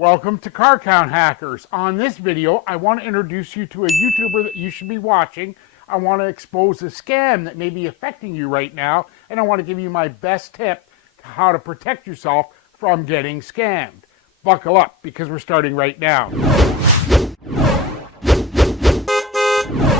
Welcome to Car Count Hackers. On this video, I want to introduce you to a YouTuber that you should be watching. I want to expose a scam that may be affecting you right now, and I want to give you my best tip to how to protect yourself from getting scammed. Buckle up, because we're starting right now.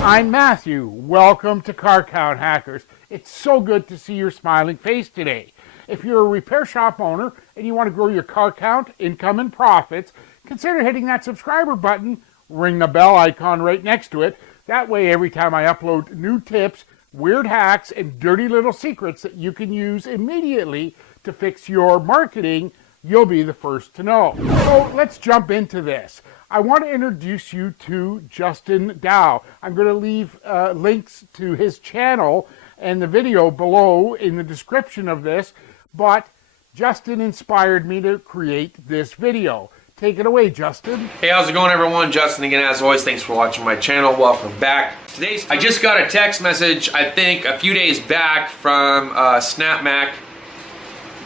I'm Matthew. Welcome to Car Count Hackers. It's so good to see your smiling face today. If you're a repair shop owner and you want to grow your car count, income, and profits, consider hitting that subscriber button, ring the bell icon right next to it. That way, every time I upload new tips, weird hacks, and dirty little secrets that you can use immediately to fix your marketing, you'll be the first to know. So let's jump into this. I want to introduce you to Justin Dow. I'm going to leave links to his channel and the video below in the description of this, but Justin inspired me to create this video. Take it away, Justin. Hey, how's it going, everyone? Justin again, as always. Thanks for watching my channel. Welcome back. I just got a text message, I think, a few days back from SnapMac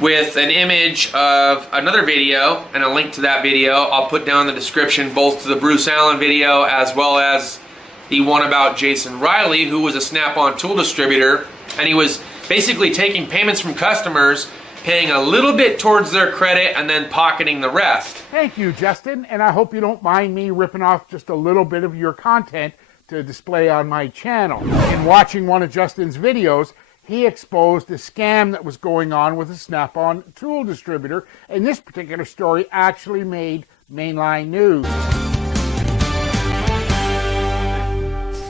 with an image of another video and a link to that video. I'll put down in the description both to the Bruce Allen video as well as the one about Jason Riley, who was a Snap-on tool distributor, and he was basically taking payments from customers, paying a little bit towards their credit, and then pocketing the rest. Thank you, Justin, and I hope you don't mind me ripping off just a little bit of your content to display on my channel. In watching one of Justin's videos, he exposed a scam that was going on with a Snap-on tool distributor, and this particular story actually made mainline news.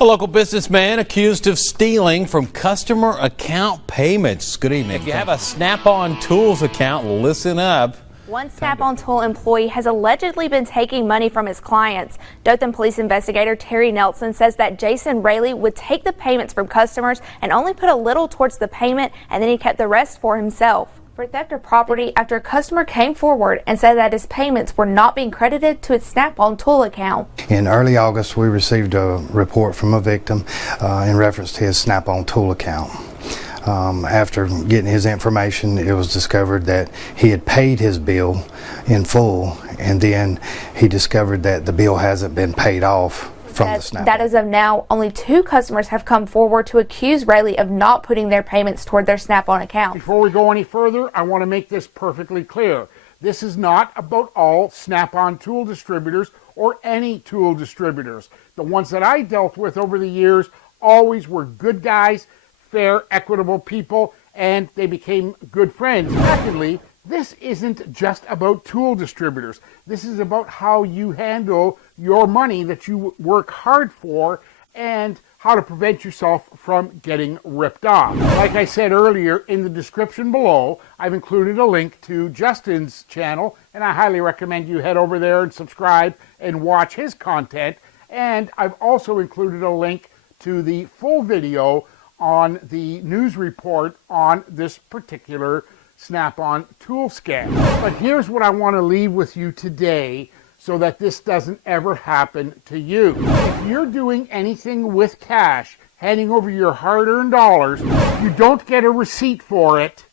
A local businessman accused of stealing from customer account payments. Good evening. If you have a Snap-on Tools account, listen up. One Snap-on Tool employee has allegedly been taking money from his clients. Dothan police investigator Terry Nelson says that Jason Raley would take the payments from customers and only put a little towards the payment, and then he kept the rest for himself. For theft of property after a customer came forward and said that his payments were not being credited to his Snap-on Tool account. In early August, we received a report from a victim in reference to his Snap-on Tool account. After getting his information, it was discovered that he had paid his bill in full, and then he discovered that the bill hasn't been paid off. That as of now, only 2 customers have come forward to accuse Raley of not putting their payments toward their Snap-on account. Before we go any further, I want to make this perfectly clear. This is not about all Snap-on tool distributors or any tool distributors. The ones that I dealt with over the years always were good guys, fair, equitable people, and they became good friends. Secondly, this isn't just about tool distributors. This is about how you handle your money that you work hard for and how to prevent yourself from getting ripped off. Like I said earlier, in the description below, I've included a link to Justin's channel, and I highly recommend you head over there and subscribe and watch his content. And I've also included a link to the full video on the news report on this particular Snap-on tool scam. But here's what I want to leave with you today so that this doesn't ever happen to you. If you're doing anything with cash, handing over your hard-earned dollars, you don't get a receipt for it,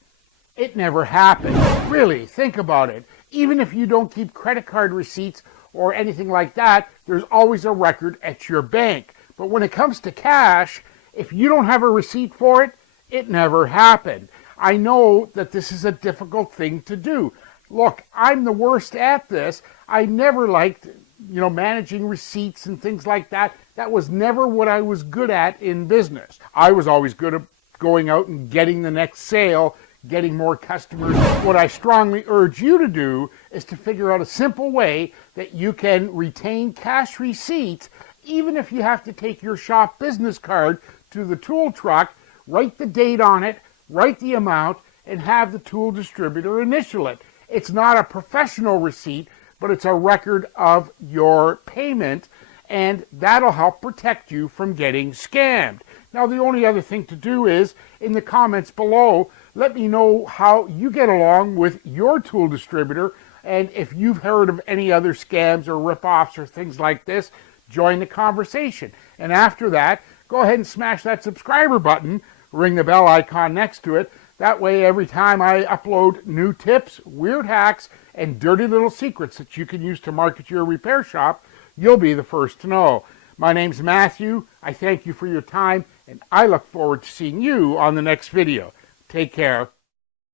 it never happened. Really, think about it. Even if you don't keep credit card receipts or anything like that, there's always a record at your bank. But when it comes to cash, if you don't have a receipt for it, it never happened. I know that this is a difficult thing to do. Look, I'm the worst at this. I never liked, managing receipts and things like that. That was never what I was good at in business. I was always good at going out and getting the next sale, getting more customers. What I strongly urge you to do is to figure out a simple way that you can retain cash receipts, even if you have to take your shop business card to the tool truck, write the date on it, write the amount, and have the tool distributor initial it. It's not a professional receipt, but it's a record of your payment, and that'll help protect you from getting scammed. Now, the only other thing to do is, in the comments below, let me know how you get along with your tool distributor, and if you've heard of any other scams or rip-offs or things like this, join the conversation. And after that, go ahead and smash that subscriber button, ring the bell icon next to it. That way, every time I upload new tips, weird hacks, and dirty little secrets that you can use to market your repair shop, you'll be the first to know. My name's Matthew. I thank you for your time, and I look forward to seeing you on the next video. Take care.